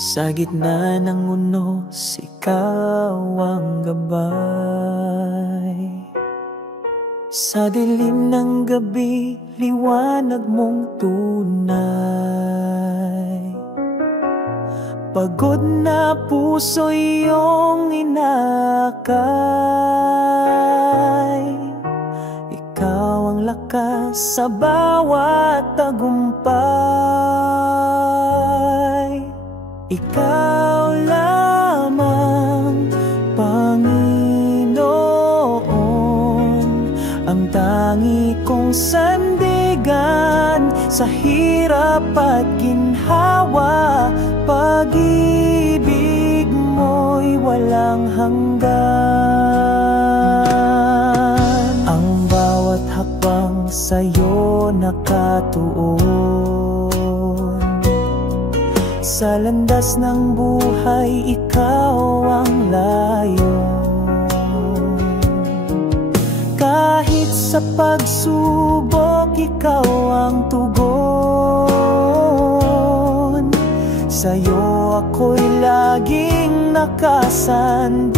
Sa gitna ng unos, ikaw ang gabay. Sa dilim ng gabi, liwanag mong tunay. Pagod na puso iyong inakay. Ikaw ang lakas sa bawat tagumpay. Ikaw lamang, Panginoon, ang tangi kong sandigan sa hirap at ginhawa. Pag-ibig mo'y walang hanggan. Ang bawat hakbang sa'yo nakatuon. Sa landas ng buhay, ikaw ang layon. Kahit sa pagsubok, ikaw ang tugon. Sa'yo ako'y laging nakasandig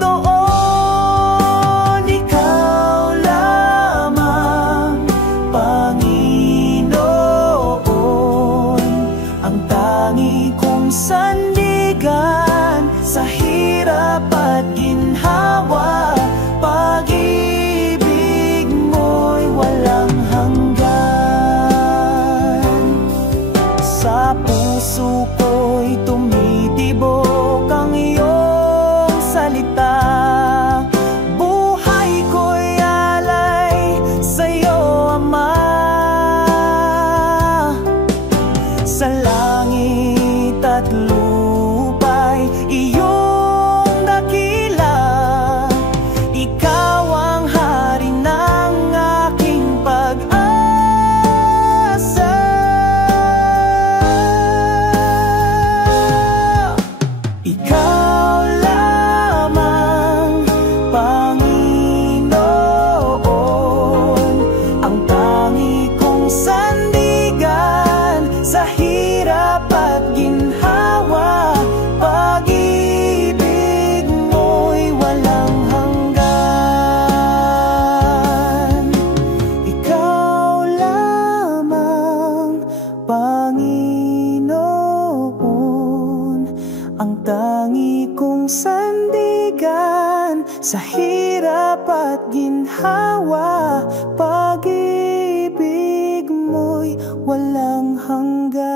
doon. Ikaw lamang, Panginoon, ang tangi kong sandigan sa hirap at ginhawa. Pag-ibig mo'y walang hanggan. Sa puso ko'y tumitibok ang iyong salita. Buhay ko'y alay sa'yo, Ama. Sa langit at lupa'y iyong dakila. Ikaw ang hari ng aking pag-asa. Ikaw lamang, Panginoon, ang tangi kong sandigan sa hirap at ginhawa. Pag-ibig mo'y walang hanggan. Ikaw lamang, Panginoon, ang tangi kong sandigan sa hirap at ginhawa. Pag-ibig mo'y walang hanggan.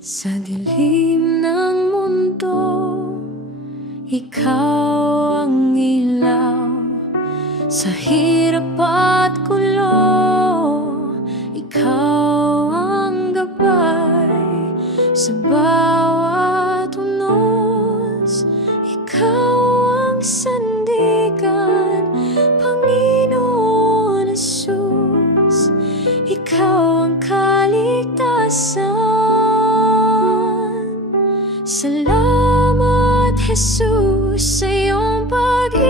Sa dilim ng mundo, ikaw ang ilaw. Sa hirap at gulo, ikaw ang gabay. Sa bawat unos, ikaw ang sandigan. Panginoon Jesus, ikaw ang kaligtasan. Salamat, Jesus, sa iyong pag-ibig.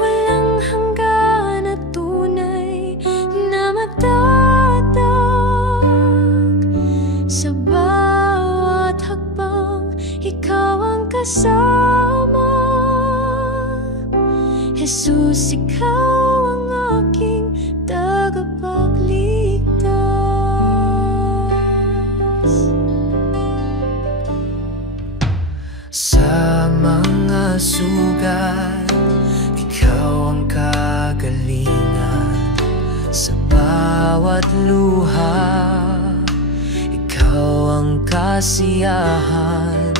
Walang hanggan at tunay na magtatag. Sa bawat hakbang, ikaw ang kasama. Jesus, ikaw ang aking tagapagligtas. Sa mga sugat, ikaw ang kagalingan. Sa bawat luha, ikaw ang kasiyahan.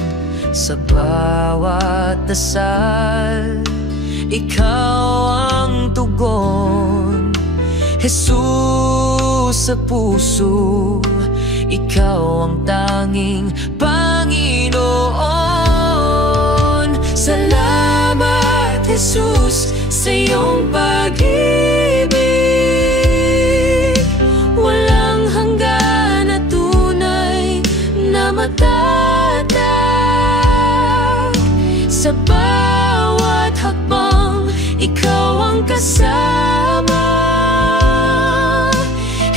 Sa bawat dasal, ikaw ang tugon. Jesus sa puso, ikaw ang tanging Panginoon. Salamat, Jesus, sa iyong pag-ibig. Walang hanggan na tunay na matatag. Sa bawat hakbang, ikaw ang kasama.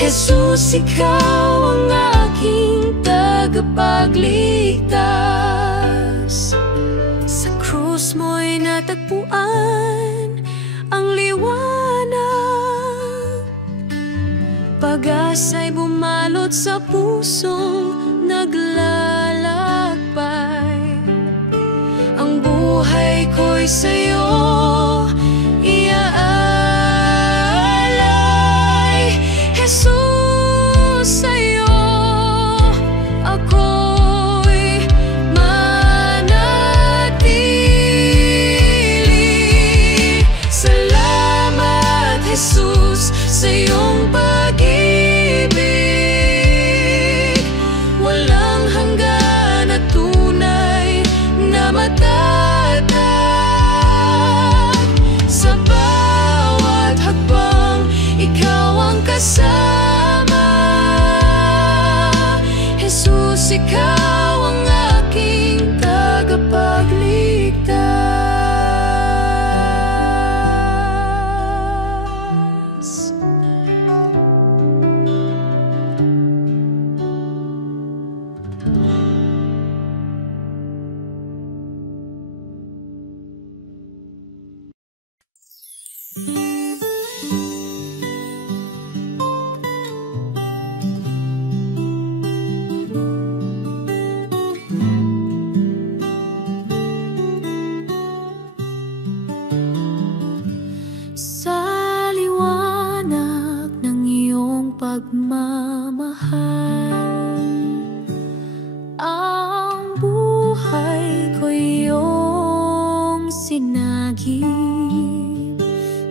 Jesus, ikaw ang aking tagapagligtas. Sa krus mo'y natagpuan ang liwanag. Pag-asa'y bumalot sa pusong naglalakbay. Ang buhay ko'y sa'yo iaalay. Jesus, sa'yo ako'y manatili. Salamat, Jesus, sa iyong pag-ibig. Walang hanggan na tunay na matatag. Sa bawat hakbang, ikaw ang kasama. Jesus, ikaw ang aking tagapagligtas. Sa liwanag ng iyong pagmamahal, ang buhay ko iyong sinagip.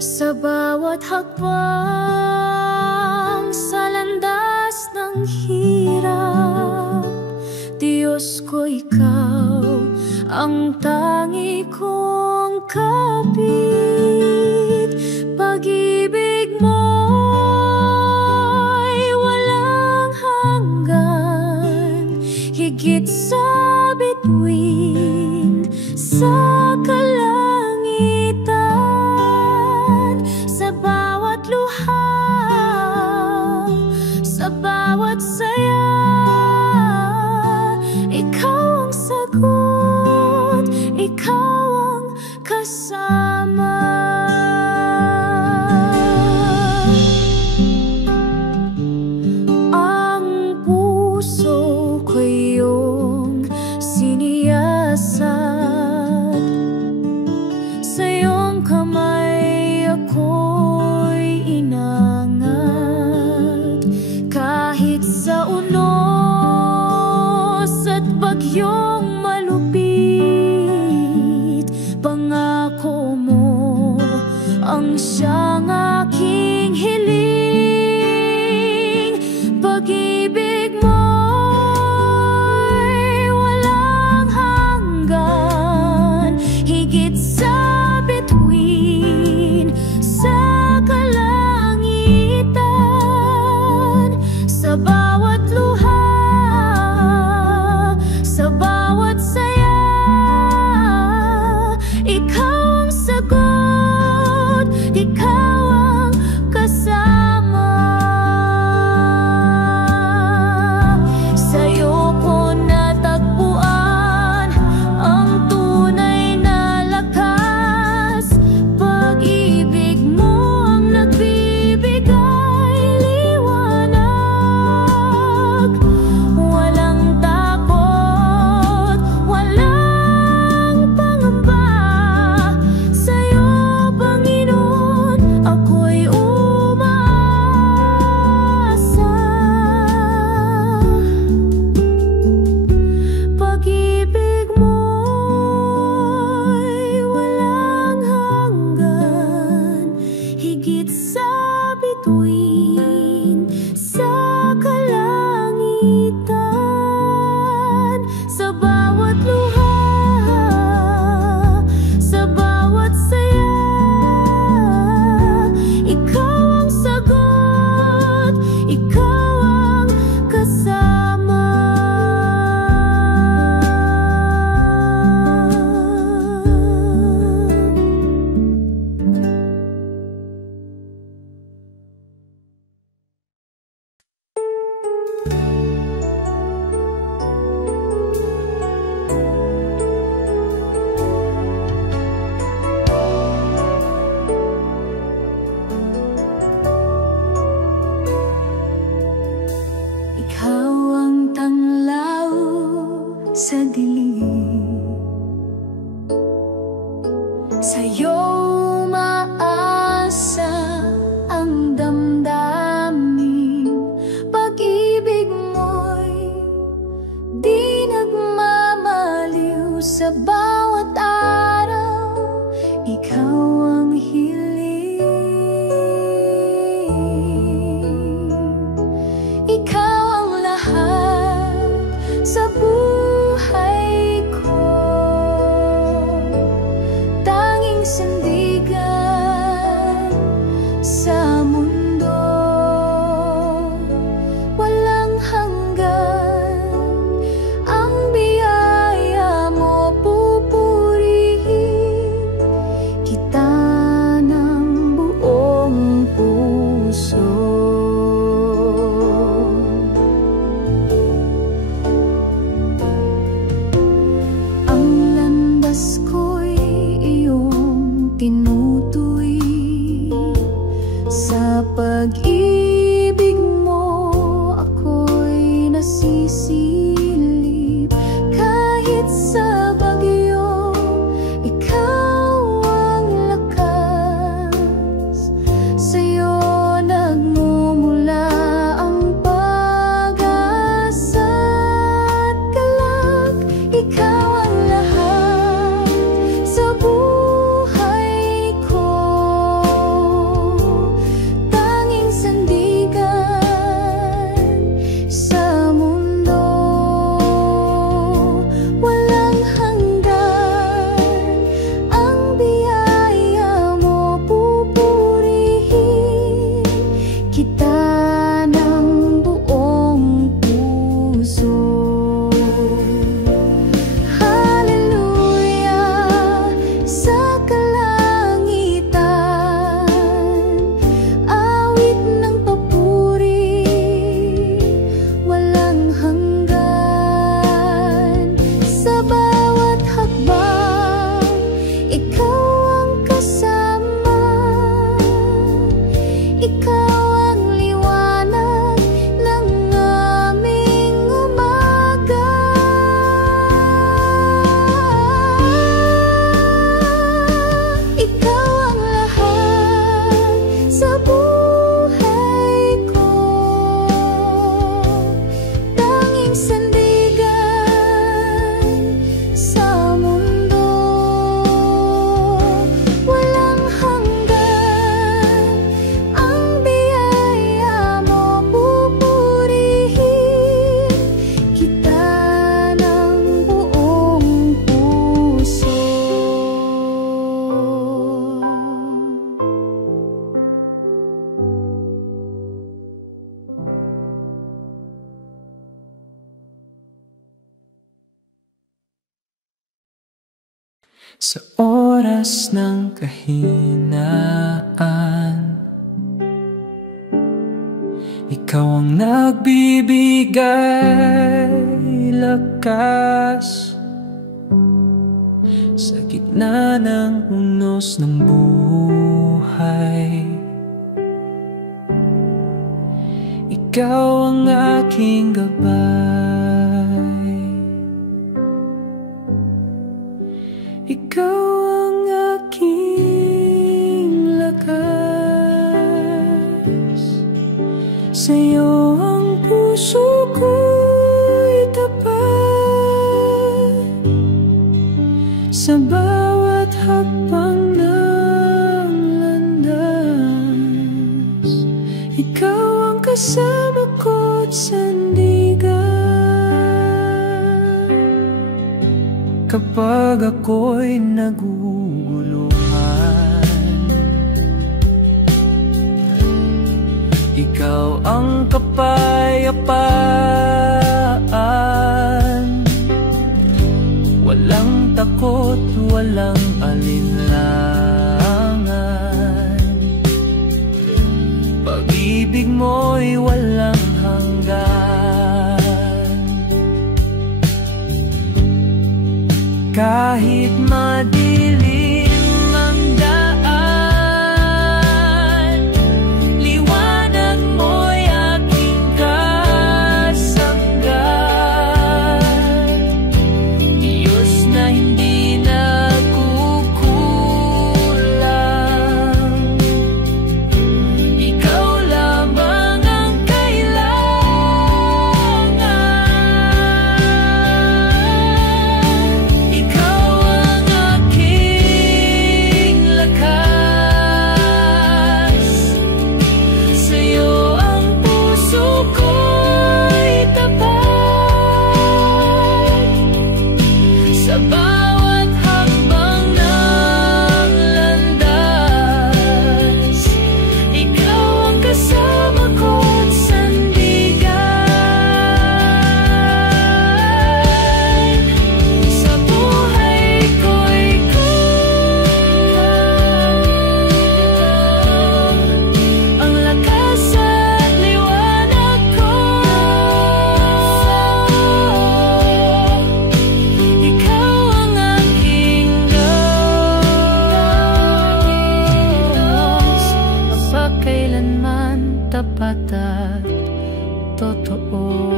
Sa bawat hakbang, sa landas ng hirap, Diyos ko, ikaw ang tangi kong kapit. Pag-ibig mo'y walang hanggan, higit sa bituin sa kalangitan. Sa bawat luha, sa bawat saya, ikaw ang sagot, ikaw ang kasama. Ang puso ko iyong siniyasat. Sa iyong kamay ako'y inangat. Kahit sa unos at bagyong malupit, pangako mo ang siyang aking hiling. Pag-ibig mo'y walang hanggan, higit sa bituin sa kalangitan. Sa bawat luha, sa bawat saya, ikaw ang sagot, ikaw ang kasama. sa mundo. Walang hanggan ang biyaya mo, pupurihin kita ng buong puso. Ang landas ko'y iyong tinutuwi, sa pag-ibig mo ako'y nasisilip. Kahit sa bagyo, ikaw ang lakas. Sa'yo nagmumula ang pag-asa at galak. Ikaw ang lahat sa buhay ko, tanging sandigan sa mundo. Walang hanggan ang biyaya mo, pupurihin kita ng buong puso. Hallelujah sa kalangitan, awit ng papuri, walang hanggan. Sa bawat hakbang, ikaw ang kasama. Ikaw ang liwanag ng aming umaga. Ikaw ang lahat sa buhay ko, tanging sandigan sa mundo. Walang hanggan ang biyaya mo, pupurihin kita ng buong puso. Sa oras ng kahinaan, ikaw ang nagbibigay lakas. Sa gitna ng unos ng buhay, ikaw ang aking gabay. Ikaw ang aking lakas. Sa'yo ang puso ko'y tapat. Sa bawat hakbang ng landas, ikaw ang kasama ko't sandigan. Kapag ako'y naguguluhan, ikaw ang kapayapaan. Walang takot, walang alinlangan. Pag-ibig mo'y walang hanggan. Kahit madilim ang daan, liwanag mo'y aking kasanggan. Diyos na hindi nagkukulang, ikaw lamang ang kailangan. Ikaw ang aking tapat at totoo.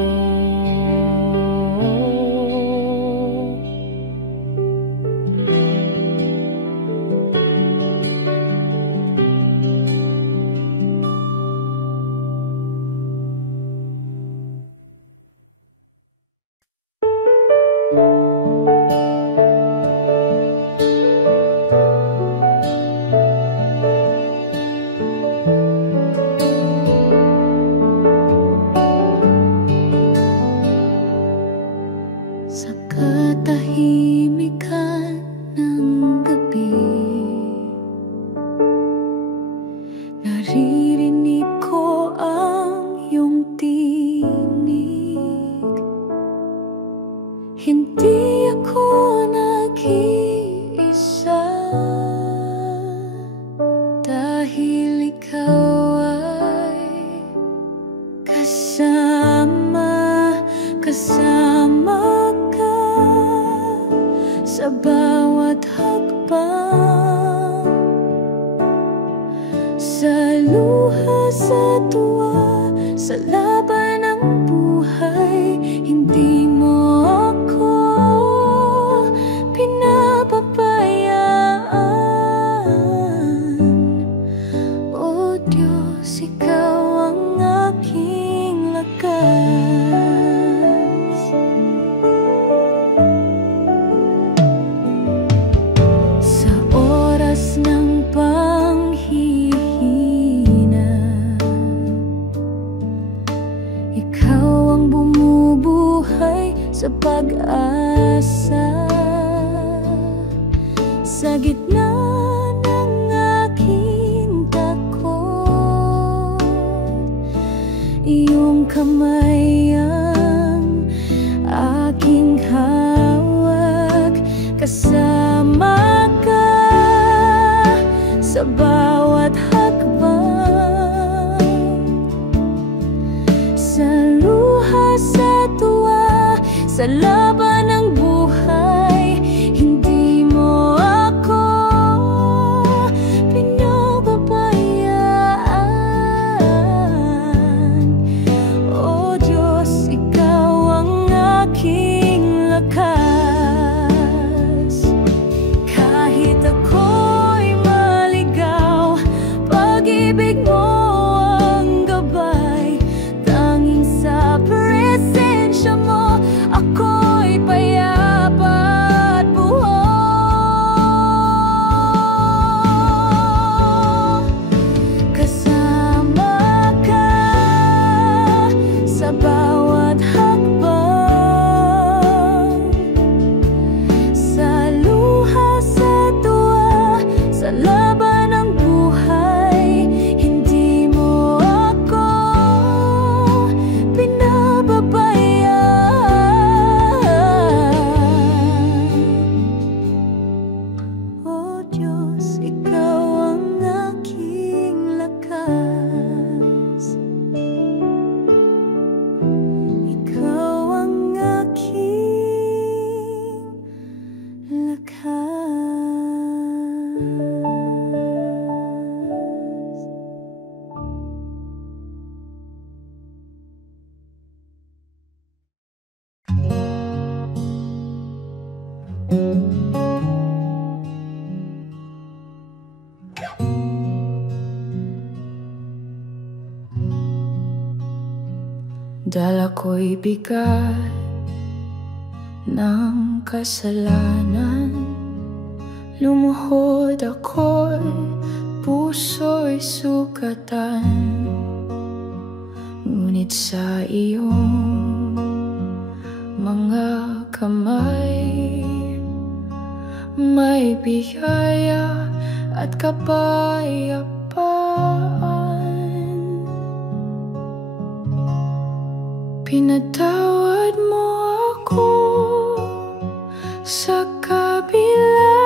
Dala ko'y bigat ng kasalanan. Lumuhod ako'y puso'y sugatan. Ngunit sa iyong mga kamay may biyaya at kapayapaan. Pinatawad mo ako sa kabila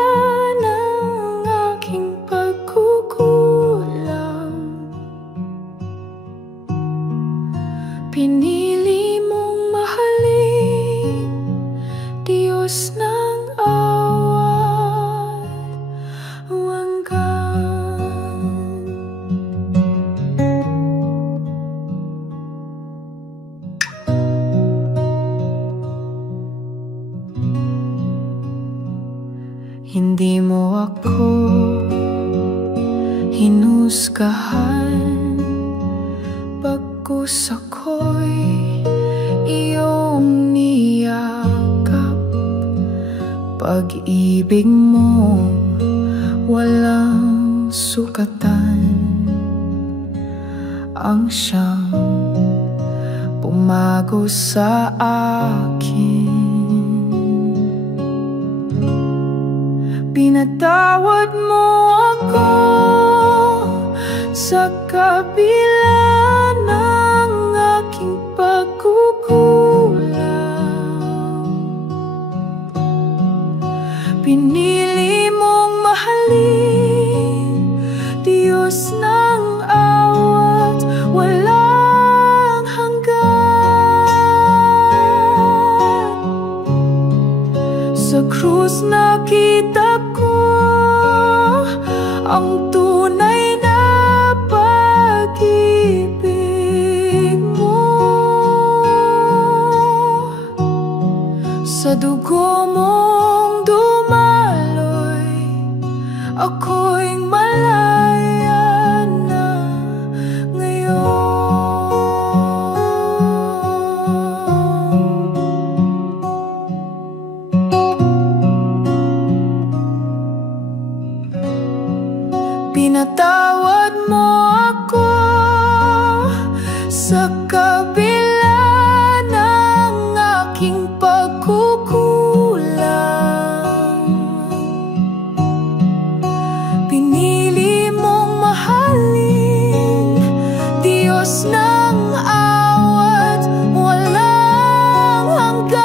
ng aking pagkukulang. Pinili mong mahalin, Diyos ng awa hanggan. husgahan. Pagkus ako'y iyong niyakap, pag-ibig mo walang sukatan, ang siyang pumago sa akin. Pinatawad mo ako sa kabila ng aking pagkukulang. Pinili mong mahalin, Diyos ng awat walang hanggan. Sa krus nakita ko ang tunay na pag-ibig mo. Sa dugo mong dumaloy, ako'y malaya na ngayon. Pinatawad mo ako sa kabila ng aking pagkukulang. Pinili mong mahalin, Diyos ng awat walang hanggan.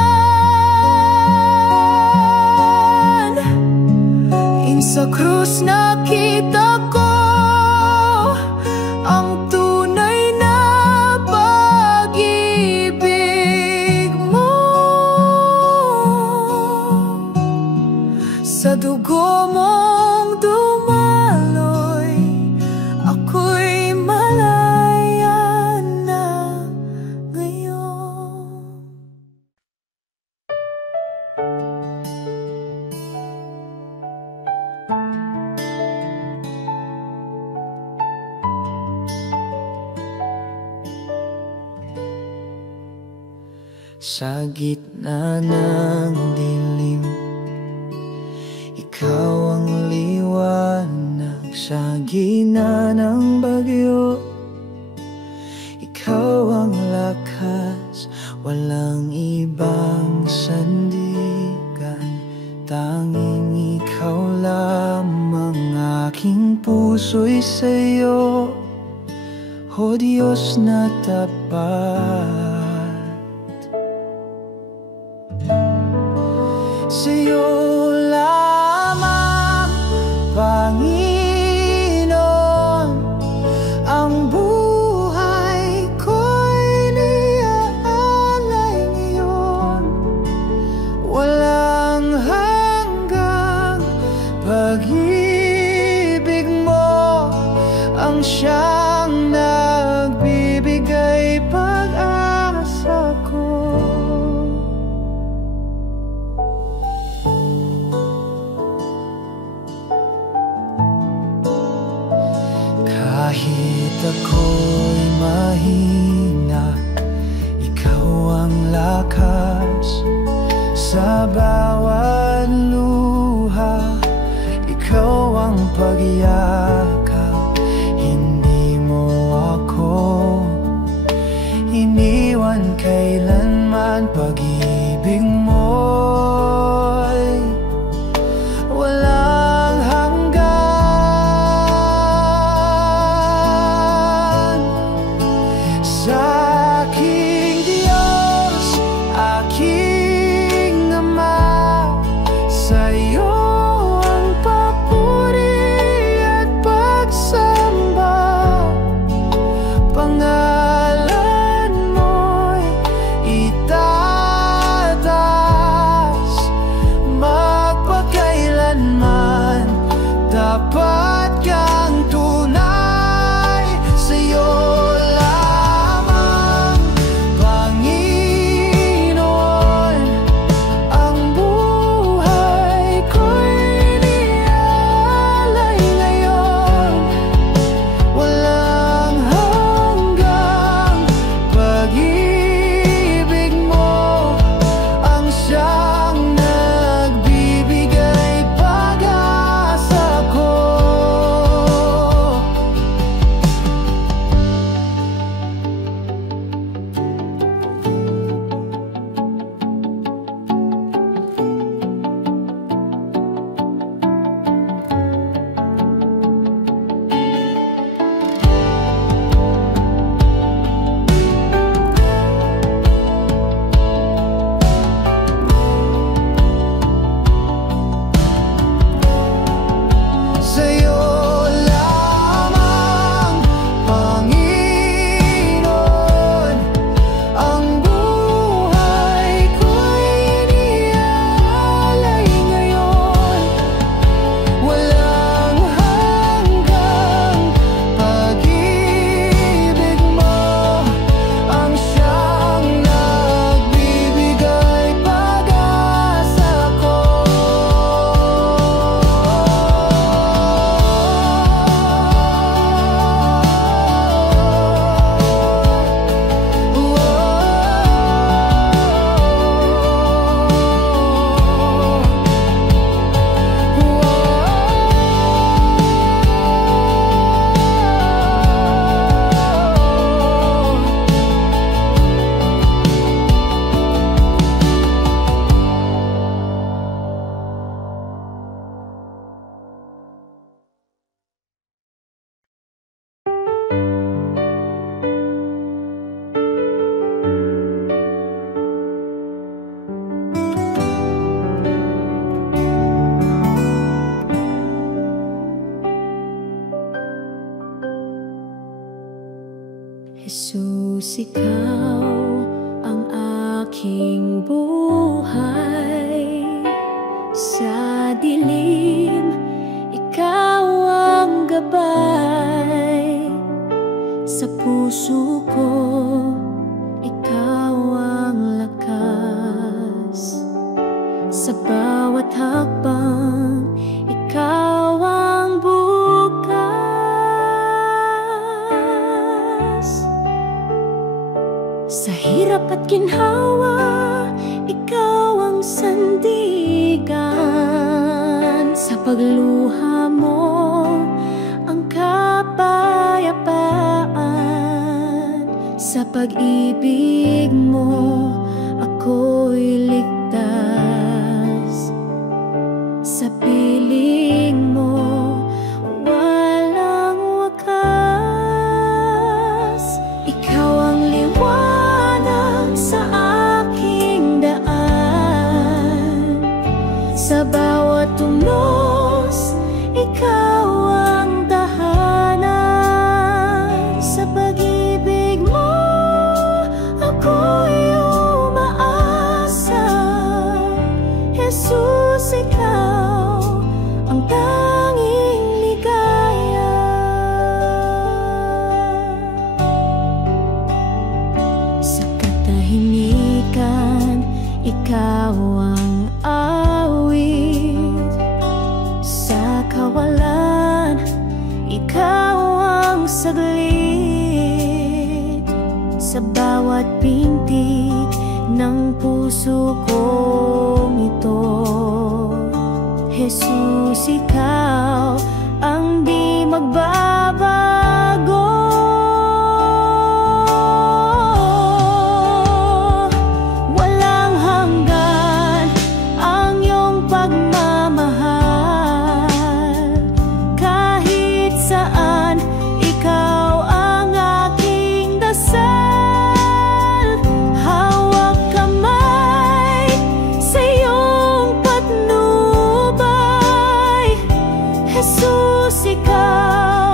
Sa krus nakita ko ang tunay na pag-ibig mo. Sa dugo mong dumaloy, ako'y malaya na ngayon. Sa gitna ng dilim, ikaw ang liwanag. Sa gitna ng bagyo, ikaw ang lakas. Walang ibang sandigan, tanging ikaw lamang. Aking puso'y sa'yo, o Diyos na tapat. Sa'yo lamang, Panginoon, ang buhay ko'y niaalay ngayon. Walang hanggang pag-ibig mo ang siyang nagbibigay pag-asa ko. Kahit ako'y mahina, ikaw ang lakas. Sa bawat luha, ikaw ang pagyakap. Hindi mo ako iniwan kailanman. Pag-ibig mo'y walang hanggan. Sa aking Diyos, aking Ama, sa Jesus, ikaw ang aking buhay. Sa dilim, ikaw ang gabay. Sa puso ko, ikaw ang lakas. Sa bawat hakbang, ikaw ang bukas. Sa hirap at ginhawa, ikaw ang sandigan. Sa pagluha mo, ang kapayapaan. Sa pag-ibig mo, ako'y ligtas. Sa piling mo, walang wakas. Ikaw ang liwanag sa aking daan. Sa bawat tunos, ikaw ang tahanan. Sa pag-ibig mo, ako'y umaasa. Jesus, ikaw ang tanging ligaya. Sa katahimikan, ikaw ang awit. Sa kawalan, ikaw ang saglit. Sa bawat pintig ng puso kong ito, Jesus, ikaw ang di magbabago. Walang hanggan ang iyong pagmamahal. Kahit saan, ikaw ang aking dasal. Hawak kamay sa iyong patnubay. Jesus, ikaw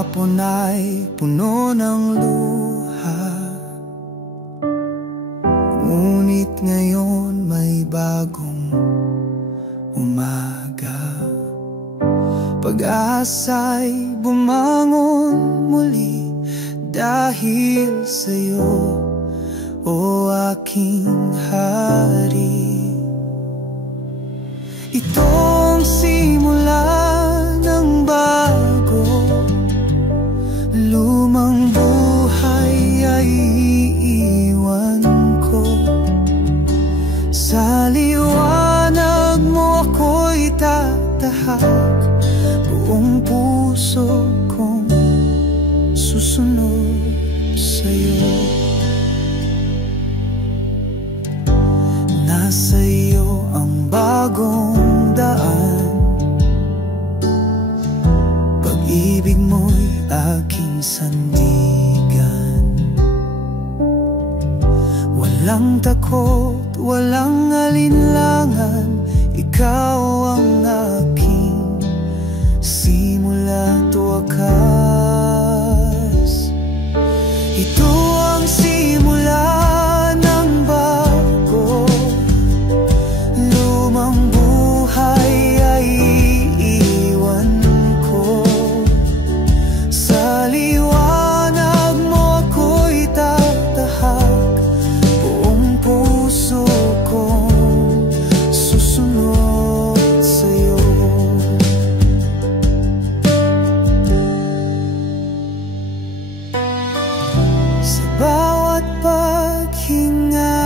Kahapon ay puno ng luha, ngunit ngayon may bagong umaga. Pag-asa'y bumangon muli dahil sa'yo, o aking hari. Itong simula ng bago, lumang buhay ay iiwan ko. Sa liwanag mo ako'y tatahak, buong puso kong susunod sa'yo. Nasa iyo ang bagong daan, pag-ibig mo'y aking sandigan. Walang takot, walang alinlangan, ikaw ang aking simula't wakas. Ito ang simula ng bago, lumang buhay ay iiwan ko. Sa liwanag mo ako'y tatahak, buong puso kong susunod sa'yo. Sa bawat paghinga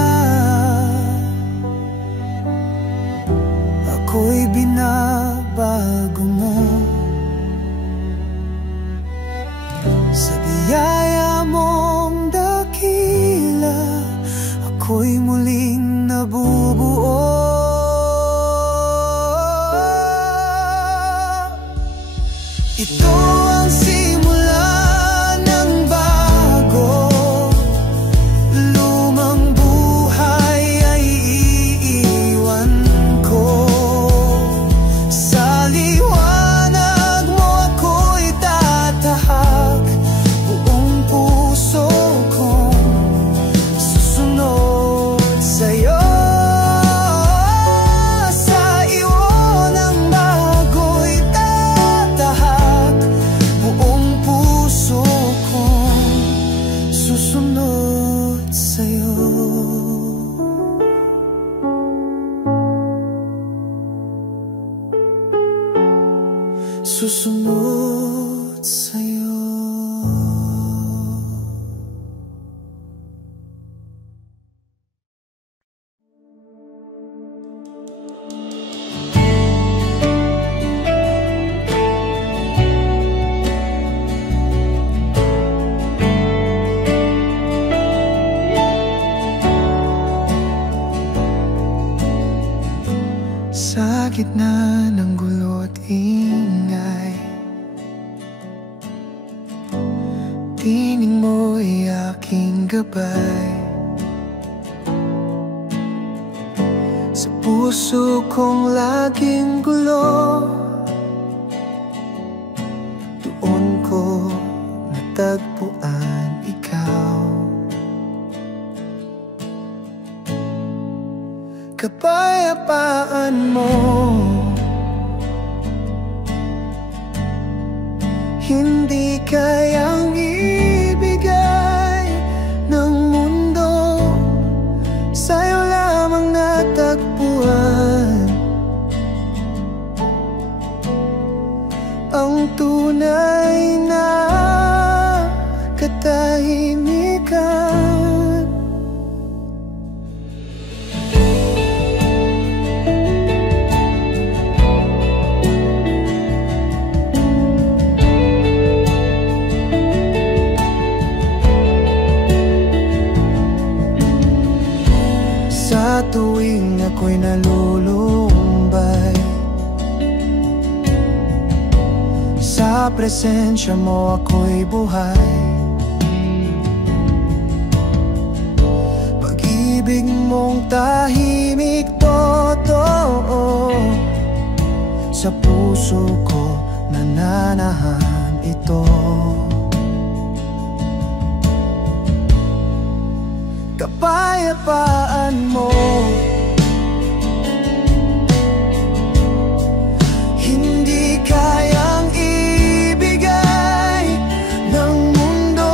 ako'y binabago mo. Sa biyaya mong dakila ako'y muling nabubuo. Ito ang simula ng bago, lumang buhay ay iiwan ko. Sa liwanag mo ako'y tatahak, buong puso kong susunod sa'yo. Sa iyo ng bago'y tatahak, buong puso kong susunod sa'yo. Susunod sa'yo. Sa gitna ng gulo at ingay, tining mo'y aking gabay. Sa puso kong laging gulo, doon ko natagpuan ikaw. Kapayapaan mo hindi kayang ibigay ng mundo, sa'yo lamang natagpuan ang tunay na katahimikan. Sa tuwing ako'y nalulumbay, sa presensya mo ako'y buhay. Pag-ibig mong tahimik totoo, sa puso ko nananahan ito. kapayapaan mo. Hindi kayang ibigay ng mundo,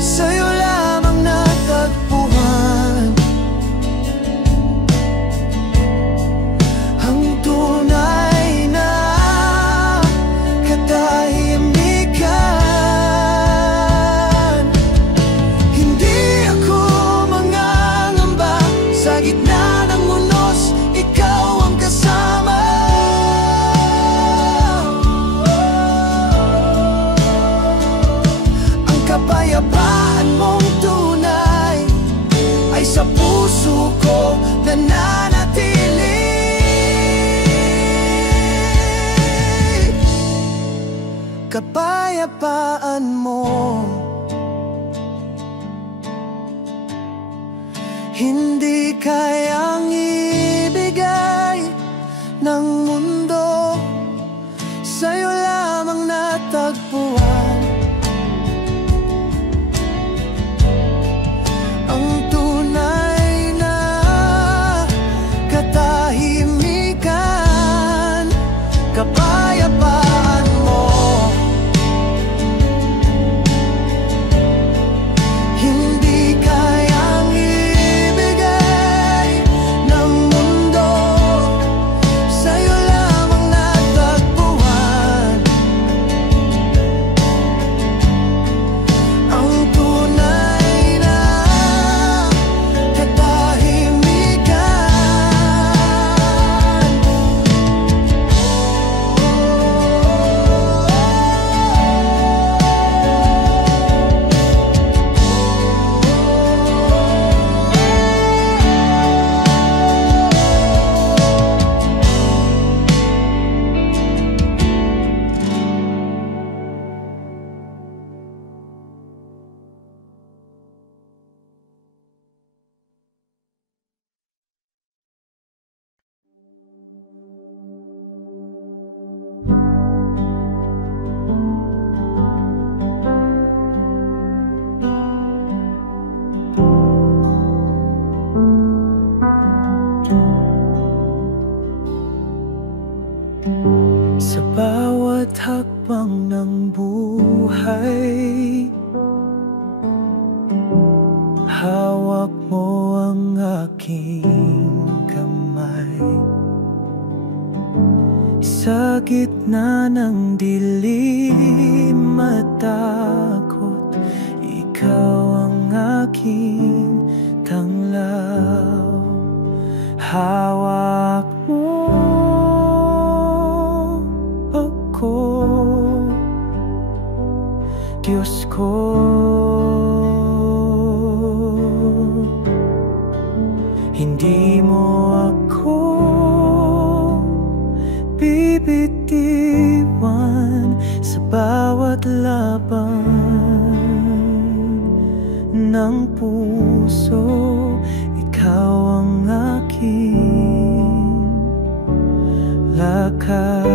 sa'yo lamang natagpuan ang tunay na katahimikan. Hindi ako mangangamba, sa gitna ng unos, ikaw ang kasama. Ang kapayapaan mong tunay ay sa puso ko nananatili. Kapayapaan mo, hindi kayang ibigay ng mundo, sa'yo lamang natagpuan ang tunay na katahimikan. Kapayapaan mo, hindi kayang ibigay ng mundo, sa'yo lamang natagpuan ang tunay na katahimikan. Sa bawat hakbang ng buhay, hawak mo ang aking kamay. Sa gitna ng dilim at takot, ikaw ang aking tanglaw. Hawak mo ako, Diyos ko. Hindi mo ako bibitiwan sa bawat laban ng puso. Ikaw ang aking lakas.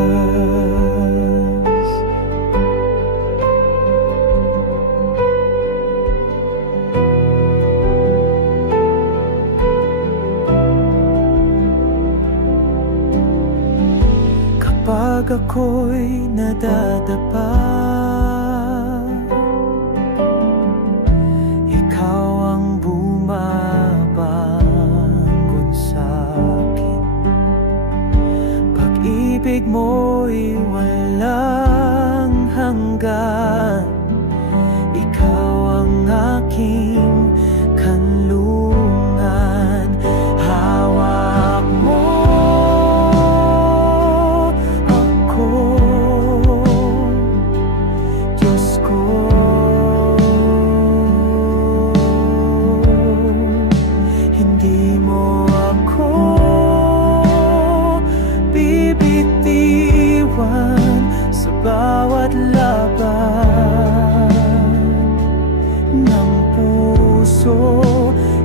Kapag ako'y nadadapa, ikaw ang bumabangon sa'kin. Pag-ibig mo'y walang hanggan, ikaw ang aking kanlungan. Hawak mo bawat laban ng puso.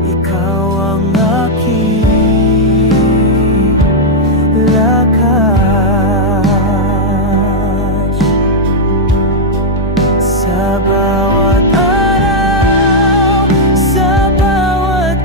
Ikaw ang aking lakas. Sa bawat araw, sa bawat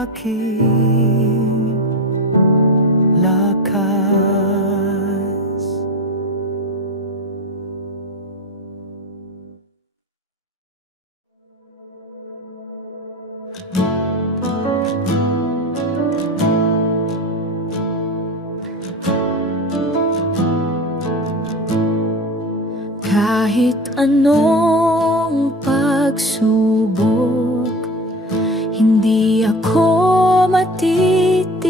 aking lakas. Kahit anong pagsubok, hindi ako matitinag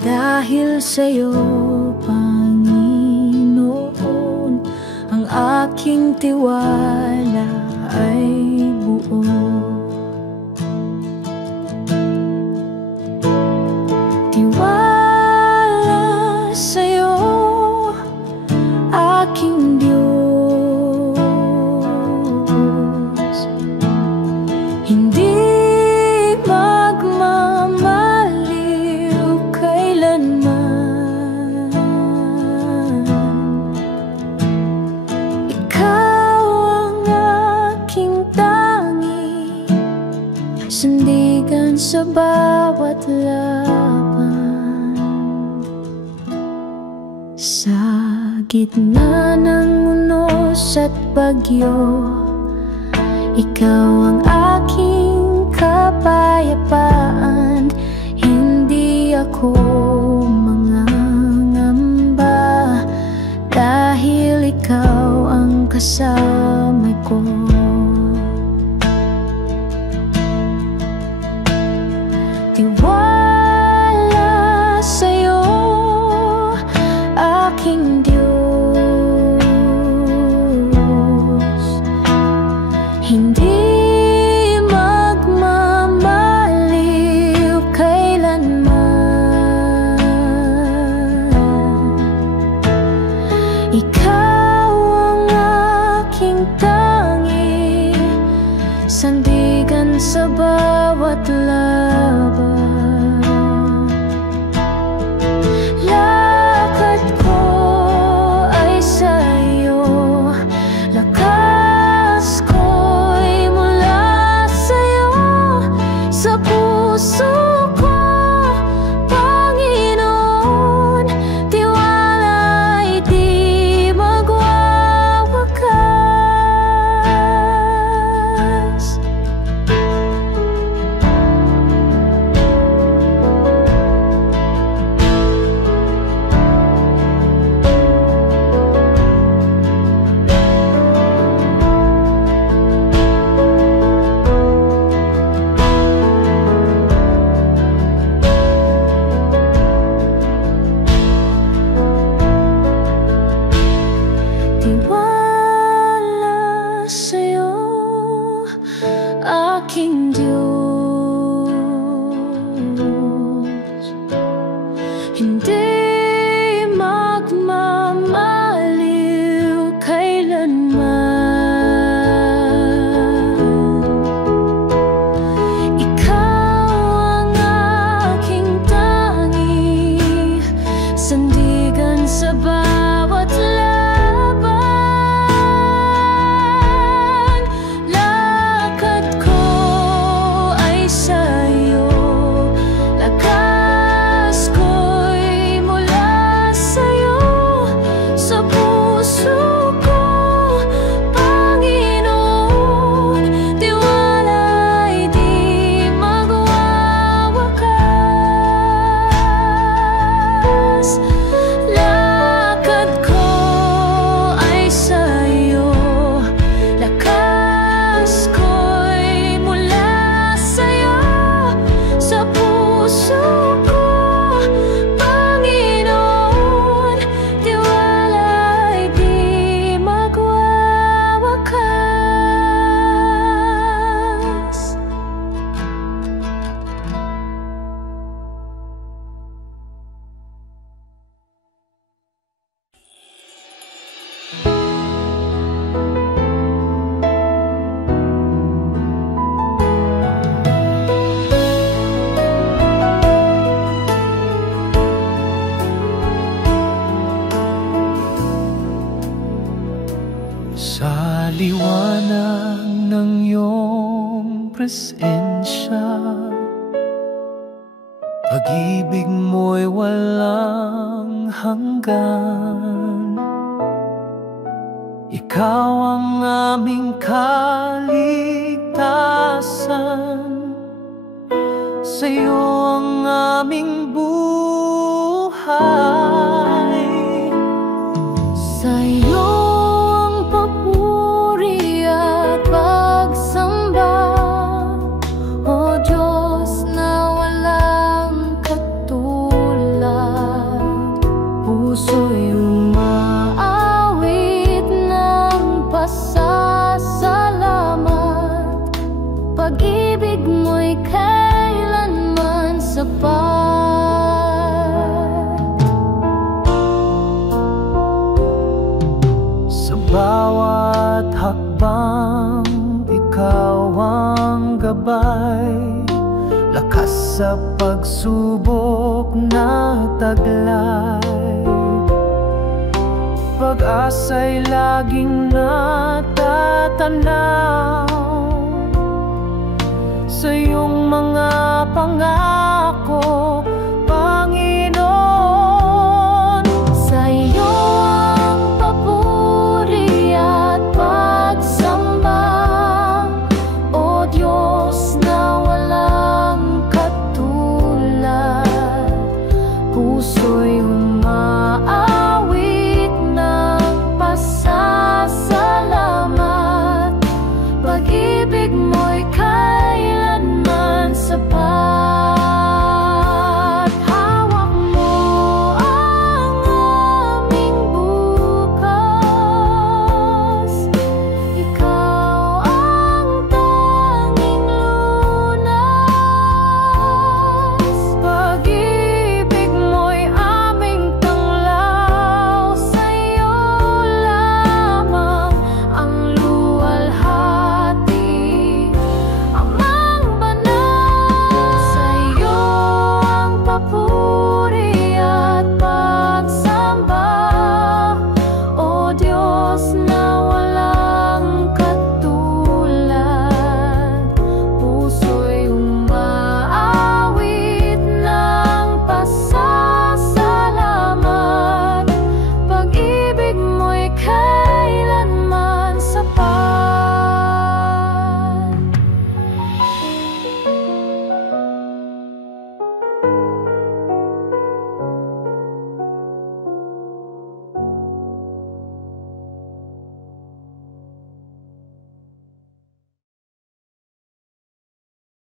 dahil sa'yo, Panginoon. Ang aking tiwala ay buo. Tiwala sa'yo, aking Diyos. Hindi magmamaliw kailanman. Ikaw ang aking tangi, sandigan sa bawat laban. Sa gitna ng unos at bagyo, ikaw ang aking kapayapaan. Hindi ako mangangamba dahil ikaw ang kasama ko. Tiwala sa'yo, aking Diyos. Hindi magmamaliw kailanman. Ikaw ang aking tangi, sandigan sa bawat laban. Lakad ko ay sa'yo, lakas ko'y mula sa'yo. Sa puso ko, Panginoon, tiwala'y di magwawakas. Pag-ibig mo'y walang hanggan. Ikaw ang aming kaligtasan, sa'yo ang aming buhay. Sa'yo ang papuri at pagsamba, O Diyos na walang katulad. Puso'y umaawit ng pasasalamat, pag-ibig mo'y kailanman sapat. Bawat hakbang, ikaw ang gabay, lakas sa pagsubok na taglay. Pag-asa'y laging natatanaw sa iyong mga